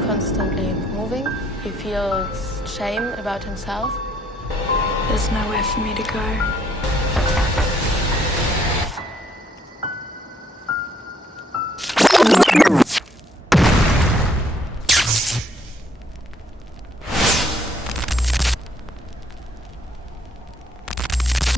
constantly moving. He feels shame about himself. There's nowhere for me to go.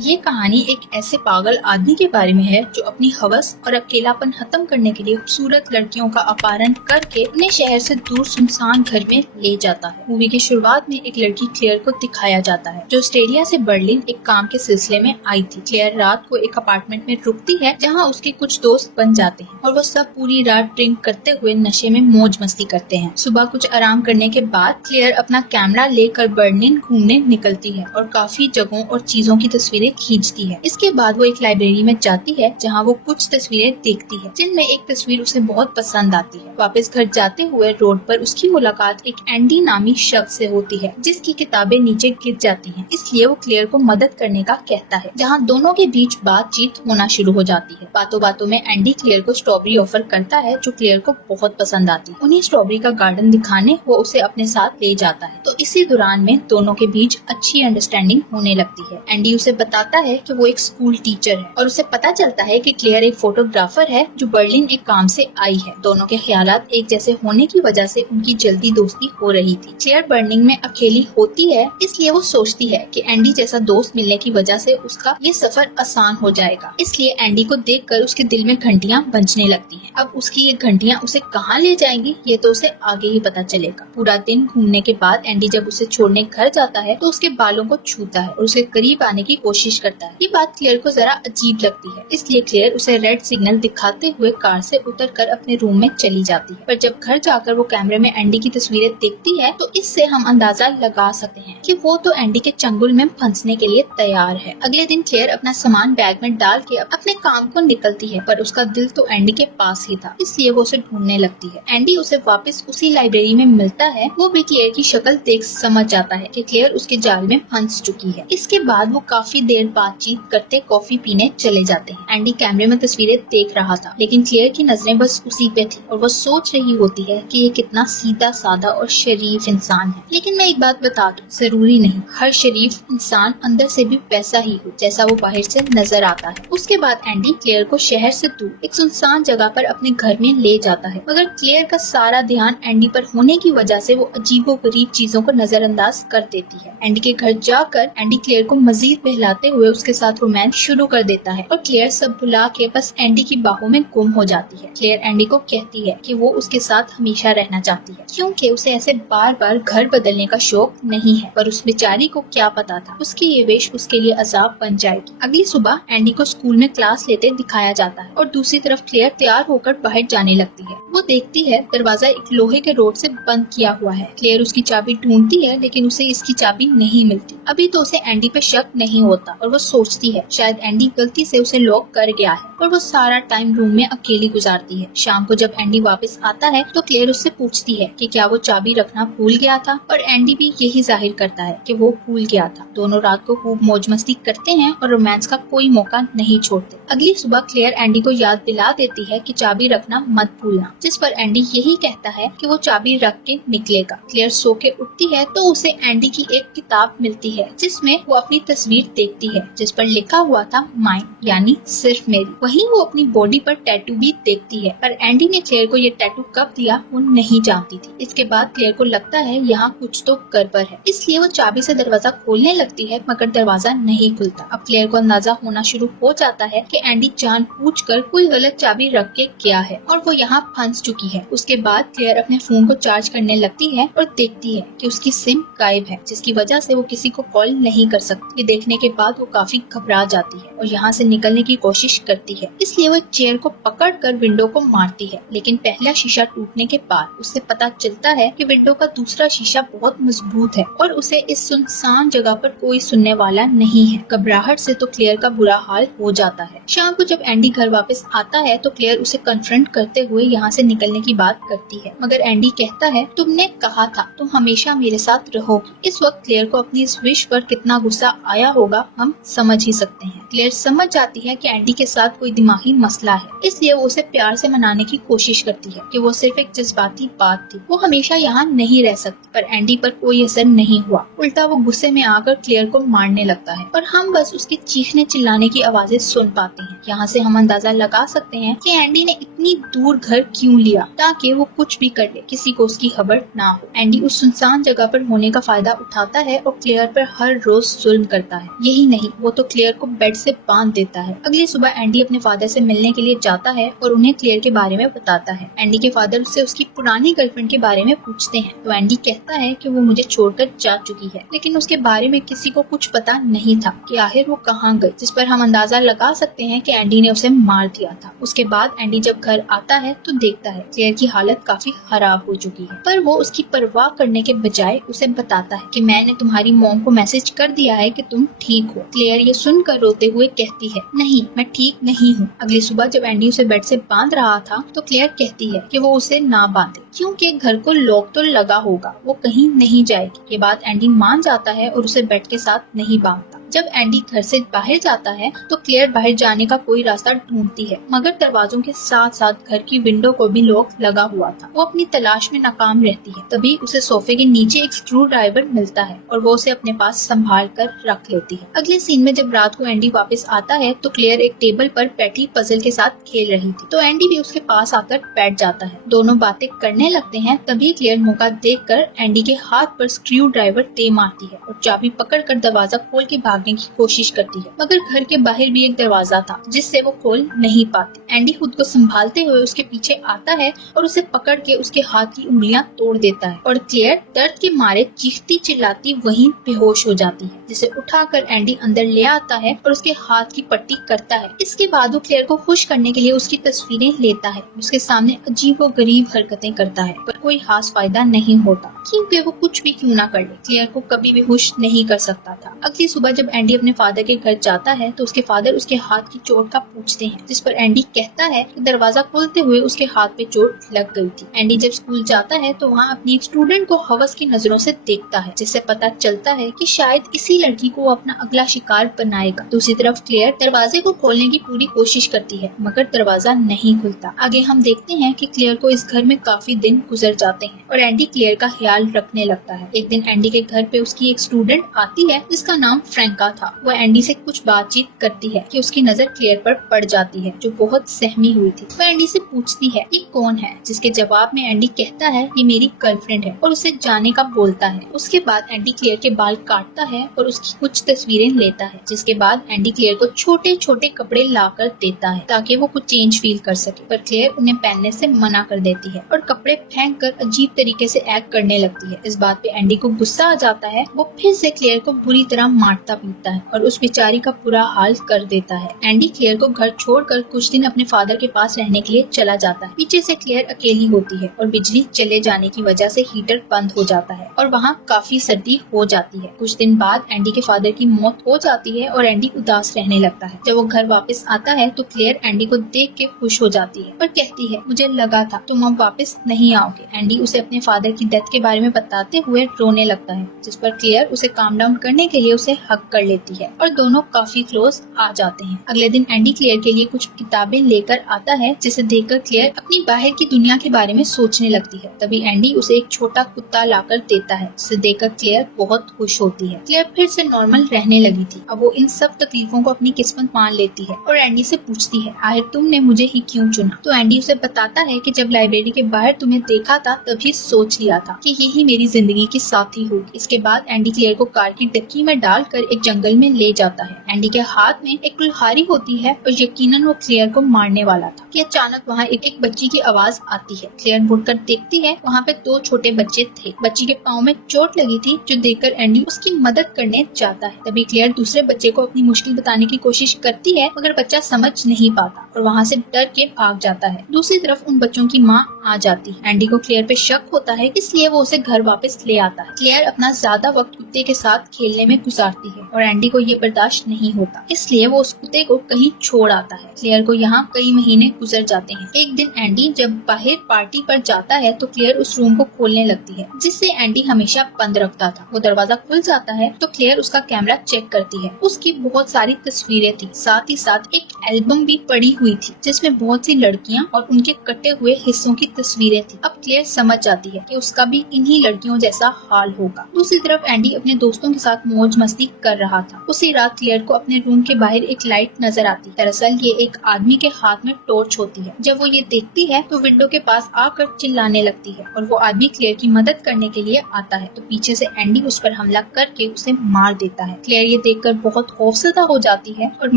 ये कहानी एक ऐसे पागल आदमी के बारे में है जो अपनी हवस और अकेलापन खत्म करने के लिए खूबसूरत लड़कियों का अपहरण करके उन्हें शहर से दूर सुनसान घर में ले जाता है। मूवी की शुरुआत में एक लड़की क्लेयर को दिखाया जाता है जो ऑस्ट्रेलिया से बर्लिन एक काम के सिलसिले में आई थी। क्लेयर रात को एक अपार्टमेंट में रुकती है जहाँ उसके कुछ दोस्त बन जाते हैं और वो सब पूरी रात ड्रिंक करते हुए नशे में मौज मस्ती करते हैं। सुबह कुछ आराम करने के बाद क्लेयर अपना कैमरा लेकर बर्लिन घूमने निकलती है और काफी जगहों और चीजों की तस्वीरें खींचती है। इसके बाद वो एक लाइब्रेरी में जाती है जहाँ वो कुछ तस्वीरें देखती है जिनमें एक तस्वीर उसे बहुत पसंद आती है। वापस घर जाते हुए रोड पर उसकी मुलाकात एक एंडी नामी शख्स से होती है जिसकी किताबें नीचे गिर जाती हैं। इसलिए वो क्लेयर को मदद करने का कहता है जहाँ दोनों के बीच बातचीत होना शुरू हो जाती है। बातों बातों में एंडी क्लेयर को स्ट्रॉबेरी ऑफर करता है जो क्लेयर को बहुत पसंद आती है। उन्हें स्ट्रॉबेरी का गार्डन दिखाने वो उसे अपने साथ ले जाता है। तो इसी दौरान में दोनों के बीच अच्छी अंडरस्टैंडिंग होने लगती है। एंडी उसे बताता है कि वो एक स्कूल टीचर है और उसे पता चलता है कि क्लेयर एक फोटोग्राफर है जो बर्लिन एक काम से आई है। दोनों के ख्यालात एक जैसे होने की वजह से उनकी जल्दी दोस्ती हो रही थी। क्लेयर बर्लिन में अकेली होती है इसलिए वो सोचती है कि एंडी जैसा दोस्त मिलने की वजह से उसका ये सफर आसान हो जाएगा। इसलिए एंडी को देखकर उसके दिल में घंटियां बजने लगती हैं। अब उसकी ये घंटियां उसे कहाँ ले जाएंगी ये तो उसे आगे ही पता चलेगा। पूरा दिन घूमने के बाद एंडी जब उसे छोड़ने घर जाता है तो उसके बालों को छूता है और उसके करीब आने की कोशिश करता है। ये बात क्लेयर को जरा अजीब लगती है इसलिए क्लेयर उसे रेड सिग्नल दिखाते हुए कार से उतरकर अपने रूम में चली जाती है। पर जब घर जाकर वो कैमरे में एंडी की तस्वीरें देखती है तो इससे हम अंदाजा लगा सकते हैं कि वो तो एंडी के चंगुल में फंसने के लिए तैयार है। अगले दिन क्लेयर अपना सामान बैग में डाल के अपने काम को निकलती है पर उसका दिल तो एंडी के पास ही था इसलिए वो उसे ढूंढने लगती है। एंडी उसे वापस उसी लाइब्रेरी में मिलता है। वो भी क्लेयर की शक्ल देख समझ जाता है कि क्लेयर उसके जाल में फंस चुकी है। इसके बाद वो काफी देर बातचीत करते कॉफी पीने चले जाते हैं। एंडी कैमरे में तस्वीरें देख रहा था लेकिन क्लेयर की नजरें बस उसी पे थी और वो सोच रही होती है कि ये कितना सीधा साधा और शरीफ इंसान है। लेकिन मैं एक बात बता दूं, जरूरी नहीं हर शरीफ इंसान अंदर से भी वैसा ही हो जैसा वो बाहर से नजर आता है। उसके बाद एंडी क्लेयर को शहर से दूर एक सुनसान जगह पर अपने घर में ले जाता है मगर क्लेयर का सारा ध्यान एंडी पर होने की वजह से वो अजीबोगरीब चीजों को नजरअंदाज कर देती है। एंडी के घर जाकर एंडी क्लेयर को मजीद बहलाते हुए उसके साथ रोमांस शुरू कर देता है और क्लेयर सब भुला के बस एंडी की बाहों में गुम हो जाती है। क्लेयर एंडी को कहती है कि वो उसके साथ हमेशा रहना चाहती है क्योंकि उसे ऐसे बार बार घर बदलने का शौक नहीं है। पर उस बेचारी को क्या पता था उसकी ये विश उसके लिए अजाब बन जाएगी। अगली सुबह एंडी को स्कूल में क्लास लेते दिखाया जाता है और दूसरी तरफ क्लेयर तैयार होकर बाहर जाने लगती है। वो देखती है दरवाजा एक लोहे के रोड से बंद किया हुआ है। क्लेयर उसकी चाबी ढूंढती है लेकिन उसे इसकी चाबी नहीं मिलती। अभी तो उसे एंडी पे शक नहीं होता और वो सोचती है शायद एंडी गलती से उसे लॉक कर गया है और वो सारा टाइम रूम में अकेली गुजारती है। शाम को जब एंडी वापस आता है तो क्लेयर उससे पूछती है कि क्या वो चाबी रखना भूल गया था और एंडी भी यही जाहिर करता है कि वो भूल गया था। दोनों रात को खूब मौज मस्ती करते हैं और रोमांस का कोई मौका नहीं छोड़ते। अगली सुबह क्लेयर एंडी को याद दिला देती है कि चाबी रखना मत भूलना, जिस पर एंडी यही कहता है कि वो चाबी रख के निकलेगा। क्लेयर सो के उठती है तो उसे एंडी की एक किताब मिलती है जिसमें वो अपनी तस्वीर देखती है जिस पर लिखा हुआ था माइंड यानी सिर्फ मेरी। वहीं वो अपनी बॉडी पर टैटू भी देखती है पर एंडी ने क्लेयर को ये टैटू कब दिया वो नहीं जानती थी। इसके बाद क्लेयर को लगता है यहाँ कुछ तो गड़बड़ है इसलिए वो चाबी से दरवाजा खोलने लगती है मगर दरवाजा नहीं खुलता। अब क्लेयर को अंदाजा होना शुरू हो जाता है कि एंडी जानबूझकर कोई गलत चाबी रख के गया है और वो यहाँ फंस चुकी है। उसके बाद क्लेयर अपने फोन को चार्ज करने लगती है और देखती है कि उसकी सिम गायब है जिसकी वजह से वो किसी को कॉल नहीं कर सकती। ये देखने के बाद वो काफी घबरा जाती है और यहाँ से निकलने की कोशिश करती है इसलिए वो चेयर को पकड़कर विंडो को मारती है। लेकिन पहला शीशा टूटने के बाद उसे पता चलता है कि विंडो का दूसरा शीशा बहुत मजबूत है और उसे इस सुनसान जगह पर कोई सुनने वाला नहीं है। घबराहट से तो क्लेयर का बुरा हाल हो जाता है। शाम को जब एंडी घर वापस आता है तो क्लेयर उसे कन्फ्रंट करते हुए यहाँ से निकलने की बात करती है मगर एंडी कहता है तुमने कहा था तुम हमेशा मेरे साथ रहोगी। इस वक्त क्लेयर को अपनी इस विश पर कितना गुस्सा आया होगा हम समझ ही सकते हैं। क्लेयर समझ जाती है कि एंडी के साथ कोई दिमागी मसला है, इसलिए वो उसे प्यार से मनाने की कोशिश करती है कि वो सिर्फ एक जज्बाती बात थी, वो हमेशा यहाँ नहीं रह सकती। पर एंडी पर कोई असर नहीं हुआ, उल्टा वो गुस्से में आकर क्लेयर को मारने लगता है और हम बस उसके चीखने चिल्लाने की आवाजें सुन पाते हैं। यहाँ से हम अंदाजा लगा सकते हैं कि एंडी ने इतनी दूर घर क्यों लिया, ताकि वो कुछ भी कर ले, किसी को उसकी खबर ना हो। एंडी उस सुनसान जगह पर होने का फायदा उठाता है और क्लेयर पर हर रोज जुल्म करता है। यही नहीं, वो तो क्लेयर को बेड से बांध देता है। अगली सुबह एंडी अपने फादर से मिलने के लिए जाता है और उन्हें क्लेयर के बारे में बताता है। एंडी के फादर उससे उसकी पुरानी गर्लफ्रेंड के बारे में पूछते हैं तो एंडी कहता है कि वो मुझे छोड़कर जा चुकी है, लेकिन उसके बारे में किसी को कुछ पता नहीं था कि आखिर वो कहाँ गई, जिस पर हम अंदाजा लगा सकते हैं कि एंडी ने उसे मार दिया था। उसके बाद एंडी जब घर आता है तो देखता है क्लेयर की हालत काफी खराब हो चुकी है, पर वो उसकी परवाह करने के बजाय उसे बताता है कि मैंने तुम्हारी मॉम को मैसेज कर दिया है कि तुम ठीक हो। क्लेयर ये सुनकर रोते हुए कहती है, नहीं, मैं ठीक नहीं हूँ। अगली सुबह जब एंडी उसे बेड से बांध रहा था तो क्लेयर कहती है कि वो उसे ना बांधे, क्योंकि घर को लॉक तो लगा होगा, वो कहीं नहीं जाएगी। ये बात एंडी मान जाता है और उसे बेड के साथ नहीं बांधता। जब एंडी घर से बाहर जाता है तो क्लेयर बाहर जाने का कोई रास्ता ढूंढती है, मगर दरवाजों के साथ साथ घर की विंडो को भी लॉक लगा हुआ था। वो अपनी तलाश में नाकाम रहती है। तभी उसे सोफे के नीचे एक स्क्रू ड्राइवर मिलता है और वो उसे अपने पास संभाल कर रख लेती है। अगले सीन में जब रात को एंडी वापस आता है तो क्लेयर एक टेबल पर बैठी पजल के साथ खेल रही थी, तो एंडी भी उसके पास आकर बैठ जाता है। दोनों बातें करने लगते हैं। तभी क्लेयर मौका देखकर एंडी के हाथ पर स्क्रू ड्राइवर दे मारती है और चाबी पकड़कर दरवाजा खोल के भागने की कोशिश करती है, मगर घर के बाहर भी एक दरवाजा था जिससे वो खोल नहीं पाती। एंडी खुद को संभालते हुए उसके पीछे आता है और उसे पकड़ के उसके हाथ की उंगलियां तोड़ देता है और क्लेयर दर्द के मारे चीखती चिल्लाती वहीं बेहोश हो जाती है, जिसे उठाकर एंडी अंदर ले आता है और उसके हाथ की पट्टी करता है। इसके बाद वो क्लेयर को खुश करने के लिए उसकी तस्वीरें लेता है, उसके सामने अजीबोगरीब हरकतें करता है, पर कोई खास फायदा नहीं होता, क्योंकि वो कुछ भी क्यों ना कर ले, क्लेयर को कभी भी खुश नहीं कर सकता था। अगली सुबह जब एंडी अपने फादर के घर जाता है तो उसके फादर उसके हाथ की चोट का पूछते हैं, जिस पर एंडी कहता है कि दरवाजा खोलते हुए उसके हाथ पे चोट लग गई थी। एंडी जब स्कूल जाता है तो वहाँ अपनी एक स्टूडेंट को हवस की नजरों से देखता है, जिससे पता चलता है कि शायद इसी लड़की को अपना अगला शिकार बनाएगा। दूसरी तरफ क्लेयर दरवाजे को खोलने की पूरी कोशिश करती है, मगर दरवाजा नहीं खुलता। आगे हम देखते हैं कि क्लेयर को इस घर में काफी दिन गुजर जाते हैं और एंडी क्लेयर का ख्याल रखने लगता है। एक दिन एंडी के घर पे उसकी एक स्टूडेंट आती है जिसका नाम फ्रैंका था। वो एंडी से कुछ बातचीत करती है कि उसकी नजर क्लेयर पर पड़ जाती है, जो बहुत सहमी हुई थी। वो एंडी से पूछती है ये कौन है, जिसके जवाब में एंडी कहता है ये मेरी गर्लफ्रेंड है और उसे जाने का बोलता है। उसके बाद एंडी क्लेयर के बाल काटता है और उसकी कुछ तस्वीरें लेता है, जिसके बाद एंडी क्लेयर को छोटे छोटे कपड़े लाकर देता है ताकि वो कुछ चेंज फील कर सके, पर क्लेयर उन्हें पहनने से मना कर देती है और कपड़े फेंक कर अजीब तरीके से एक्ट करने लगती है। इस बात पे एंडी को गुस्सा आ जाता है। वो फिर से क्लेयर को बुरी तरह मारता पीटता है और उस बेचारी का बुरा हाल कर देता है। एंडी क्लेयर को घर छोड़कर कुछ दिन अपने फादर के पास रहने के लिए चला जाता है। पीछे से क्लेयर अकेली होती है और बिजली चले जाने की वजह से हीटर बंद हो जाता है और वहाँ काफी सर्दी हो जाती है। कुछ दिन बाद एंडी के फादर की मौत हो जाती है और एंडी उदास रहने लगता है। जब वो घर वापस आता है तो क्लेयर एंडी को देख के खुश हो जाती है, पर कहती है मुझे लगा था तुम अब वापस नहीं आओगे। एंडी उसे अपने फादर की डेथ के बारे में बताते हुए रोने लगता है, जिस पर क्लेयर उसे काम डाउन करने के लिए उसे हक कर लेती है और दोनों काफी क्लोज आ जाते हैं। अगले दिन एंडी क्लेयर के लिए कुछ किताबें लेकर आता है, जिसे देखकर क्लेयर अपनी बाहर की दुनिया के बारे में सोचने लगती है। तभी एंडी उसे एक छोटा कुत्ता लाकर देता है, जिसे देखकर क्लेयर बहुत खुश होती है। क्लेयर फिर से नॉर्मल रहने लगी थी। अब वो इन सब तकलीफों को अपनी किस्मत मान लेती है और एंडी से पूछती है आखिर तुमने मुझे ही क्यों चुना। तो एंडी उसे बताता है कि जब लाइब्रेरी के बाहर तुम्हें देखा था तभी सोच लिया था कि यही मेरी जिंदगी की साथी होगी। इसके बाद एंडी क्लेयर को कार की डिक्की में डालकर एक जंगल में ले जाता है। एंडी के हाथ में एक कुल्हाड़ी होती है और यकीनन वो क्लेयर को मारने वाला था कि अचानक वहाँ एक बच्ची की आवाज आती है। क्लेयर मुड़कर देखती है, वहाँ पे 2 छोटे बच्चे थे। बच्ची के पाँव में चोट लगी थी, जो देखकर एंडी उसकी मदद करने जाता है। तभी क्लेयर दूसरे बच्चे को अपनी मुश्किल बताने की कोशिश करती है, मगर बच्चा समझ नहीं पाता और वहाँ से डर के भाग जाता है। दूसरी तरफ उन बच्चों की माँ आ जाती है एंडी को क्लेयर पे शक होता है, इसलिए वो उसे घर वापस ले आता है। क्लेयर अपना ज्यादा वक्त कुत्ते के साथ खेलने में गुजारती है और एंडी को ये बर्दाश्त नहीं होता, इसलिए वो उस कुत्ते को कहीं छोड़ आता है। क्लेयर को यहाँ कई महीने गुजर जाते हैं। एक दिन एंडी जब बाहर पार्टी पर जाता है तो क्लेयर उस रूम को खोलने लगती है, जिससे एंडी हमेशा बंद रखता था। वो दरवाजा खुल जाता है तो क्लेयर उसका कैमरा चेक करती है। उसकी बहुत सारी तस्वीरें थी, साथ ही साथ एक एल्बम भी पड़ी हुई थी जिसमें बहुत सी लड़कियां और उनके कटे हुए हिस्सों की तस्वीरें थी। अब क्लेयर समझ जाती है कि उसका भी इन्हीं लड़कियों जैसा हाल होगा। दूसरी तरफ एंडी अपने दोस्तों के साथ मौज मस्ती कर रहा था। उसी रात क्लेयर को अपने रूम के बाहर एक लाइट नजर आती है। दरअसल ये एक आदमी के हाथ में टॉर्च होती है। जब वो ये देखती है तो विंडो के पास आकर चिल्लाने लगती है और वो आदमी क्लेयर की मदद करने के लिए आता है तो पीछे से एंडी उस पर हमला करके उसे मार देता है। क्लेयर ये देखकर बहुत खौफजदा हो जाती है और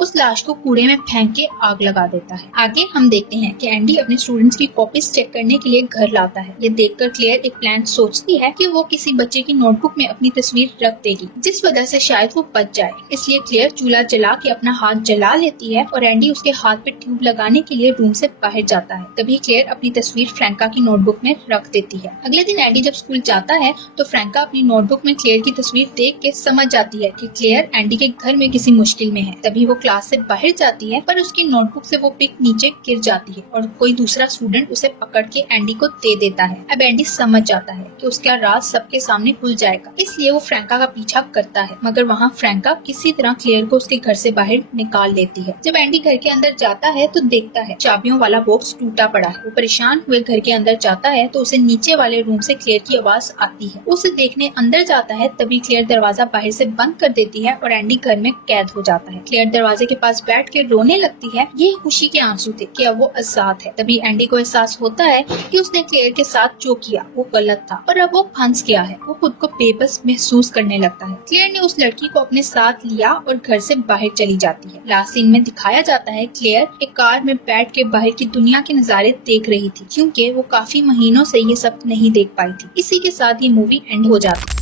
उस लाश को कूड़े में फेंक के आग लगा देता है। आगे हम देखते हैं कि एंडी अपने स्टूडेंट्स की कॉपीज चेक करने के लिए घर लाता है। ये देखकर क्लेयर एक प्लान सोचती है कि वो किसी बच्चे की नोटबुक में अपनी तस्वीर रख देगी, जिस वजह से शायद वो बच जाए। इसलिए क्लेयर चूल्हा जला के अपना हाथ जला लेती है और एंडी उसके हाथ पे ट्यूब लगाने के लिए रूम से बाहर जाता है। तभी क्लेयर अपनी तस्वीर फ्रैंका की नोटबुक में रख देती है। अगले दिन एंडी जब स्कूल जाता है तो फ्रैंका अपनी नोटबुक में क्लेयर की तस्वीर देख के समझ जाती है कि क्लेयर एंडी के घर में किसी मुश्किल में है। तभी वो क्लास से बाहर जाती है, पर उसकी नोटबुक से वो पिक नीचे गिर जाती है और कोई दूसरा स्टूडेंट उसे पकड़ के एंडी को दे देता है। अब एंडी समझ जाता है कि उसका राज सबके सामने खुल जाएगा, इसलिए वो फ्रैंका का पीछा करता है, मगर वहाँ फ्रैंका किसी तरह क्लेयर को उसके घर से बाहर निकाल लेती है। जब एंडी घर के अंदर जाता है तो देखता है चाबियों वाला बॉक्स टूटा पड़ा है। वो परेशान हुए घर के अंदर जाता है तो उसे नीचे वाले रूम से क्लेयर की आवाज आती है। उसे देखने अंदर जाता है, तभी क्लेयर दरवाजा बाहर से बंद कर देती है और एंडी घर में कैद हो जाता है। क्लेयर दरवाजे के पास बैठ के रोने लगती है। ये खुशी के आंसू थे कि अब वो आजाद है। तभी एंडी को एहसास होता है कि उसने क्लेयर के साथ जो किया वो गलत था और अब वो फंस गया है। वो खुद को बेबस महसूस करने लगता है। क्लेयर ने उस लड़की को अपने साथ लिया और घर से बाहर चली जाती है। लास्ट सीन में दिखाया जाता है क्लेयर एक कार में बैठ के बाहर की दुनिया के नजारे देख रही थी, क्योंकि वो काफी महीनों से ये सब नहीं देख पाई थी। इसी के साथ ये मूवी एंड हो जाती है।